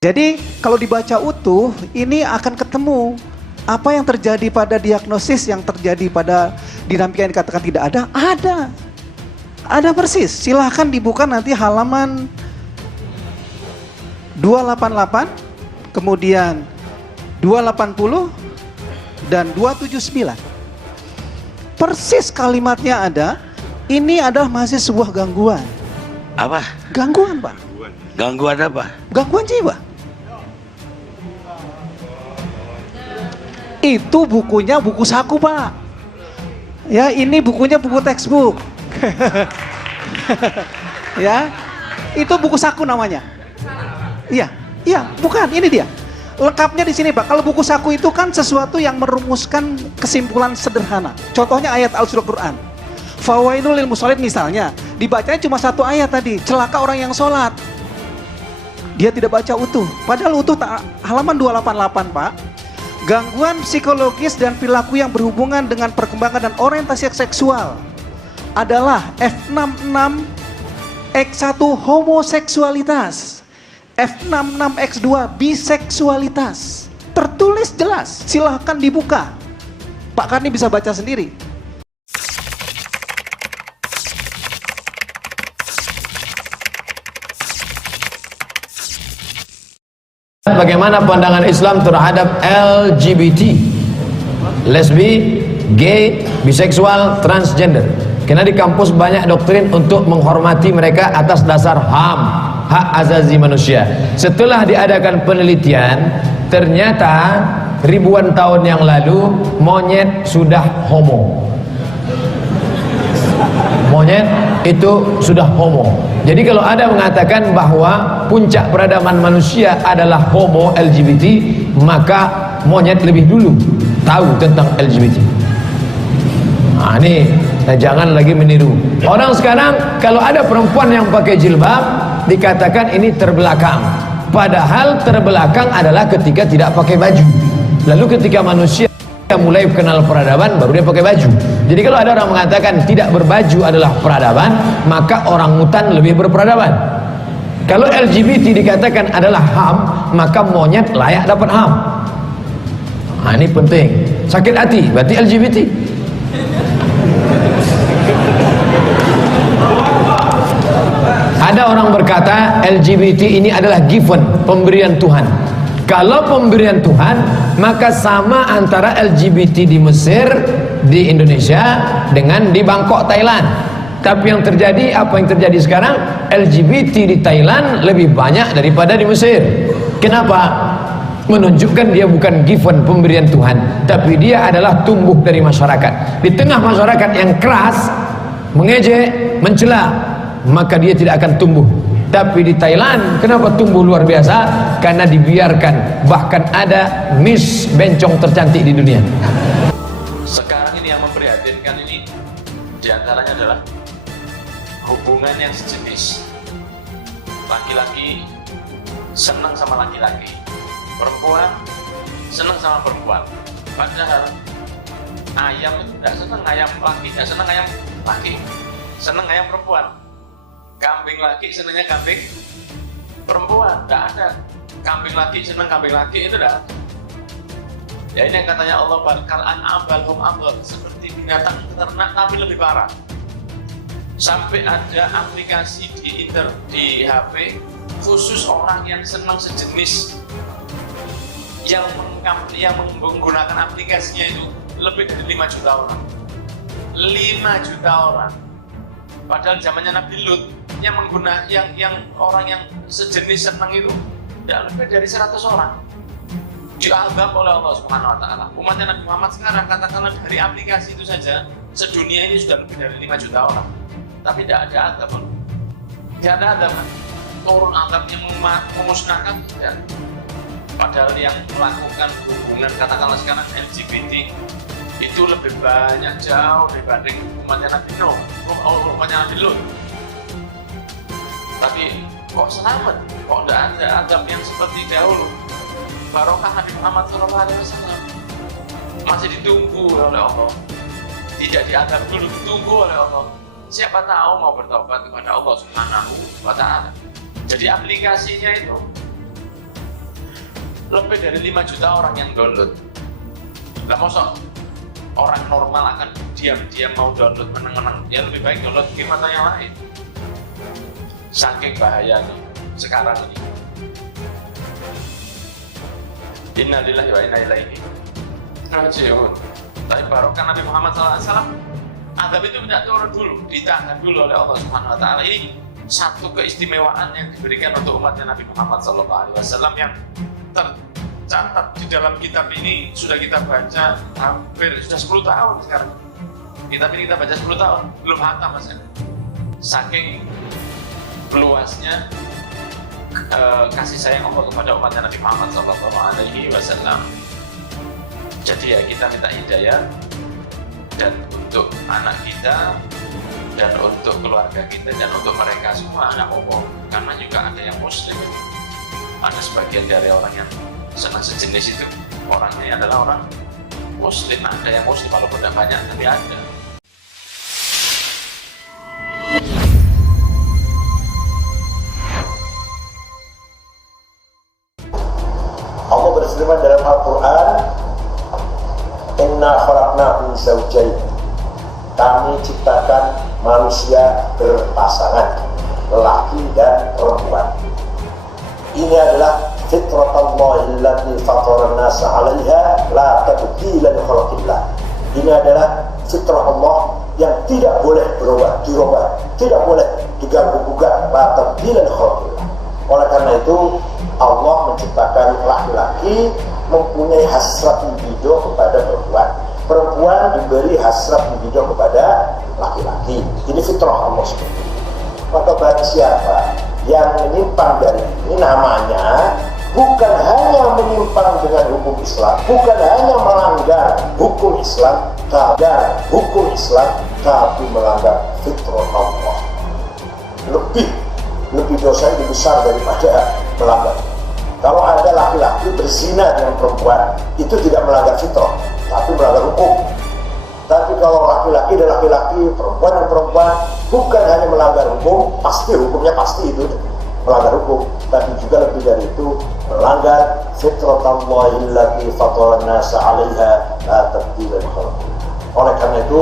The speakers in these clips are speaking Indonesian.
Jadi kalau dibaca utuh, ini akan ketemu apa yang terjadi pada diagnosis yang terjadi pada dinamika yang dikatakan tidak ada. Ada persis. Silahkan dibuka nanti halaman 288, kemudian 280 dan 279. Persis kalimatnya ada. Ini adalah masih sebuah gangguan. Apa? Gangguan, Pak. Gangguan apa? Gangguan jiwa. Itu bukunya buku saku, Pak. Ya, ini bukunya buku textbook. Ya, itu buku saku namanya. Iya, bukan, ini dia. Lengkapnya di sini, Pak. Kalau buku saku itu kan sesuatu yang merumuskan kesimpulan sederhana. Contohnya ayat Al-Quran. Fawailul lil musallin misalnya, dibacanya cuma satu ayat tadi, celaka orang yang sholat. Dia tidak baca utuh, padahal utuh halaman 288, Pak. Gangguan psikologis dan perilaku yang berhubungan dengan perkembangan dan orientasi seksual adalah F66X1 homoseksualitas, F66X2 biseksualitas. Tertulis jelas, silahkan dibuka. Pak Karni bisa baca sendiri. Bagaimana pandangan Islam terhadap LGBT, lesbi, gay, biseksual, transgender? Karena di kampus banyak doktrin untuk menghormati mereka atas dasar HAM, hak azazi manusia. Setelah diadakan penelitian, ternyata ribuan tahun yang lalu monyet sudah homo. Monyet itu sudah homo. Jadi kalau ada mengatakan bahwa puncak peradaban manusia adalah homo LGBT, maka monyet lebih dulu tahu tentang LGBT. Nah, ini jangan lagi meniru. Orang sekarang kalau ada perempuan yang pakai jilbab dikatakan ini terbelakang. Padahal terbelakang adalah ketika tidak pakai baju. Lalu ketika manusia mulai kenal peradaban baru dia pakai baju. Jadi kalau ada orang mengatakan tidak berbaju adalah peradaban, maka orang hutan lebih berperadaban. Kalau LGBT dikatakan adalah HAM, maka monyet layak dapat HAM. Nah, ini penting. Sakit hati berarti LGBT. Ada orang berkata LGBT ini adalah given, pemberian Tuhan. Kalau pemberian Tuhan, maka sama antara LGBT di Mesir, di Indonesia, dengan di Bangkok, Thailand. Tapi yang terjadi, apa yang terjadi sekarang? LGBT di Thailand lebih banyak daripada di Mesir. Kenapa? Menunjukkan dia bukan given, pemberian Tuhan, tapi dia adalah tumbuh dari masyarakat. Di tengah masyarakat yang keras, mengejek, mencela, maka dia tidak akan tumbuh. Tapi di Thailand kenapa tumbuh luar biasa? Karena dibiarkan. Bahkan ada Miss Bencong tercantik di dunia. Sekarang ini yang memprihatinkan ini diantaranya adalah hubungan yang sejenis. Laki-laki senang sama laki-laki, perempuan senang sama perempuan. Padahal ayam itu tidak senang ayam laki, tidak senang ayam laki, senang ayam perempuan. Kambing laki senangnya kambing perempuan, tidak ada. Kambing laki senang kambing laki, itu tidak ada. Ya ini yang katanya Allah, bakal an'am balhum amr, seperti binatang ternak tapi lebih parah. Sampai ada aplikasi di HP khusus orang yang senang sejenis, yang menggunakan aplikasinya itu lebih dari 5 juta orang. 5 juta orang. Padahal zamannya Nabi Lut yang orang yang sejenis senang itu tidak lebih dari 100 orang. Diazab oleh Allah Subhanahu wa taala. Umatnya Nabi Muhammad sekarang katakanlah dari aplikasi itu saja sedunia ini sudah lebih dari 5 juta orang. Tapi tidak ada azab. Tidak ada azab. Turun azab yang memusnahkan tidak. Padahal yang melakukan hubungan katakanlah sekarang LGBT itu lebih banyak jauh dibanding umatnya Nabi Nuh, umatnya Nabi Lut. Tapi kok selamat? Kok tidak ada azab yang seperti dahulu? Barokah Nabi Muhammad SAW masih ditunggu oleh Allah, tidak diazab dulu, ditunggu oleh Allah. Siapa tahu mau bertobat kepada Allah Subhanahu wa taala. Jadi aplikasinya itu lebih dari 5 juta orang yang download. Lah masa orang normal akan diam-diam mau download menang-menang? Ya lebih baik download game atau yang lain. Saking bahayanya sekarang ini. Innalillahi wa inna ilaihi raji'un. Tapi barokah Nabi Muhammad SAW, azab itu tidak turun dulu, ditahan dulu oleh Allah Subhanahu Wa Taala. Ini satu keistimewaan yang diberikan untuk umatnya Nabi Muhammad SAW yang tercatat di dalam kitab ini. Sudah kita baca hampir sudah 10 tahun sekarang. Kitab ini kita baca 10 tahun, belum hatam Mas. Saking luasnya kasih sayang Allah kepada umatnya Nabi Muhammad SAW. Jadi ya kita minta hidayah, dan untuk anak kita, dan untuk keluarga kita, dan untuk mereka semua anak umum, karena juga ada yang muslim. Ada sebagian dari orang yang senang sejenis itu orangnya adalah orang muslim. Ada yang muslim walaupun tidak banyak, tapi ada. Allah berfirman dalam Al-Quran, Inna khalaqnakum zawjayn. Kami ciptakan manusia berpasangan, lelaki dan perempuan. Ini adalah fitratallahi allati fatara an-nasa 'alaiha la tabdila li khalqillah. Ini adalah fitrah Allah yang tidak boleh dirubah, tidak boleh diganggu-gugat, la tabdila li khalqillah. Oleh karena itu Allah menciptakan laki-laki mempunyai hasrat libido kepada perempuan. Perempuan diberi hasrat libido kepada laki-laki. Ini fitrah Allah seperti itu. Maka bagi siapa yang menyimpang dari ini, namanya bukan hanya menyimpang dengan hukum Islam, bukan hanya melanggar hukum Islam, tapi melanggar fitrah Allah. Lebih dosa lebih besar daripada melanggar. Kalau ada laki-laki berzina dengan perempuan, itu tidak melanggar fitrah, tapi melanggar hukum. Tapi kalau laki-laki dan laki-laki, perempuan dan perempuan, bukan hanya melanggar hukum, pasti hukumnya pasti itu melanggar hukum, tapi juga lebih dari itu melanggar fitratallahi allati fatara an-nasa 'alaiha la tabdila li khalqillah. Oleh karena itu,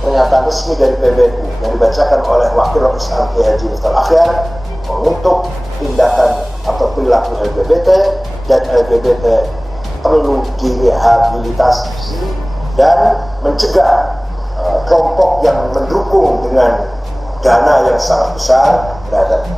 pernyataan resmi dari PBNU yang dibacakan oleh Wakil Islam Kiai Haji Miftahul Akhyar mengutuk tindakan atau perilaku LGBT, dan LGBT perlu direhabilitasi dan mencegah kelompok yang mendukung dengan dana yang sangat besar terhadap